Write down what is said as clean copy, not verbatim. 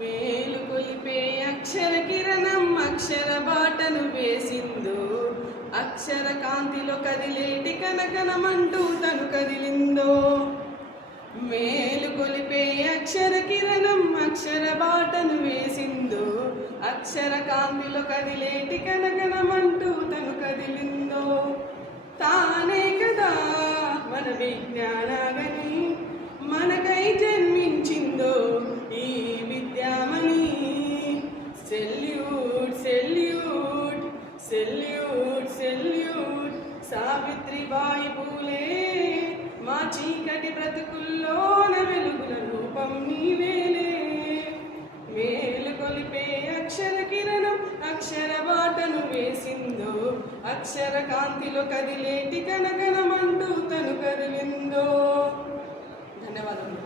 మేలు కొలిపే అక్షర కిరణం అక్షర బాటను వేసిందో, అక్షర కాంతిలో కదిలేటి కనకనమంటూ తను కదిలిందో. మేలు కొలిపే అక్షర కిరణం అక్షర బాటను వేసిందో, అక్షర కాంతిలో కదిలేటి కనకనమంటూ తను కదిలిందో. తానే కదా మన విజ్ఞానాగని, మనకై జన్మించిందో ఈ విద్యామణి. Salute salute salute salute Savitribai Phule, మా చీకటి బ్రతుకుల్లోన వెలుగుల రూపం నీవేలే. మేలు కొలిపే అక్షర కిరణం అక్షర బాటను వేసిందో, అక్షర కాంతిలో కదిలేటి కనకనమంటూ తను కదిలిందో. ధన్యవాదములు.